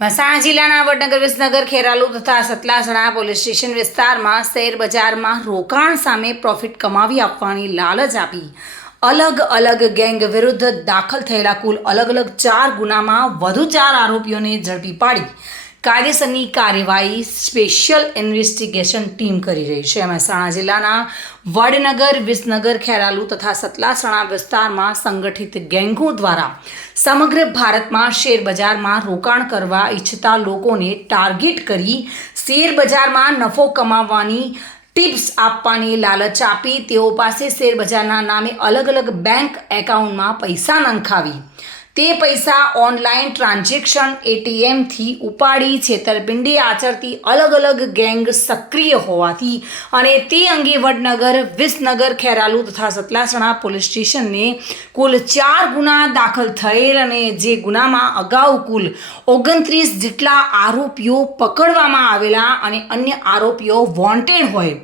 મહેસાણા જિલ્લાના વડનગર વિસનગર ખેરાલુ તથા Satlasana police station વિસ્તારમાં શેર બજારમાં રોકાણ સામે પ્રોફિટ કમાવી આપવાની લાલચ આપી અલગ અલગ ગેંગ વિરુદ્ધ દાખલ થયેલા કુલ અલગ 4 ગુનામાં વધુ 4 આરોપીઓને ઝડપી પાડી કાયદેસરની કાર્યવાહી સ્પેશિયલ ઇન્વેસ્ટિગેશન ટીમ કરી રહી છે। મહેસાણા જિલ્લાના વડનગર વિસનગર ખેરાલુ તથા સતલાસણા વિસ્તારમાં સંગઠિત ગેંગો દ્વારા સમગ્ર ભારતમાં શેર બજારમાં રોકાણ કરવા ઈચ્છતા લોકોને ટાર્ગેટ કરી શેર બજારમાં નફો કમાવવાની ટિપ્સ આપવાની લાલચ આપી તેઓ પાસે શેર બજારના નામે અલગ અલગ બેંક એકાઉન્ટમાં પૈસા નંખાવી તે પૈસા ઓનલાઈન ટ્રાન્ઝેક્શન એટીએમથી ઉપાડી છેતરપિંડી આચરતી અલગ અલગ ગેંગ સક્રિય હોવાથી અને તે અંગે વડનગર વિસનગર ખેરાલુ તથા સતલાસણા પોલીસ સ્ટેશનને કુલ 4 ગુના દાખલ થયેલ અને જે ગુનામાં અગાઉ કુલ 29 જેટલા આરોપીઓ પકડવામાં આવેલા અને અન્ય આરોપીઓ વોન્ટેડ હોય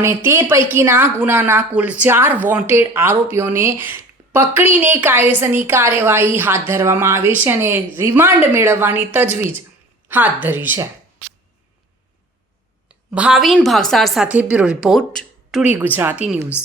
અને તે પૈકીના ગુનાના કુલ 4 વોન્ટેડ આરોપીઓને પકડીને કાયદેસરની કાર્યવાહી હાથ ધરવામાં આવી છે અને રિમાન્ડ મેળવવાની તજવીજ હાથ ધરી છે। ભાવિન ભાવસાર સાથે bureau report today Gujarati news.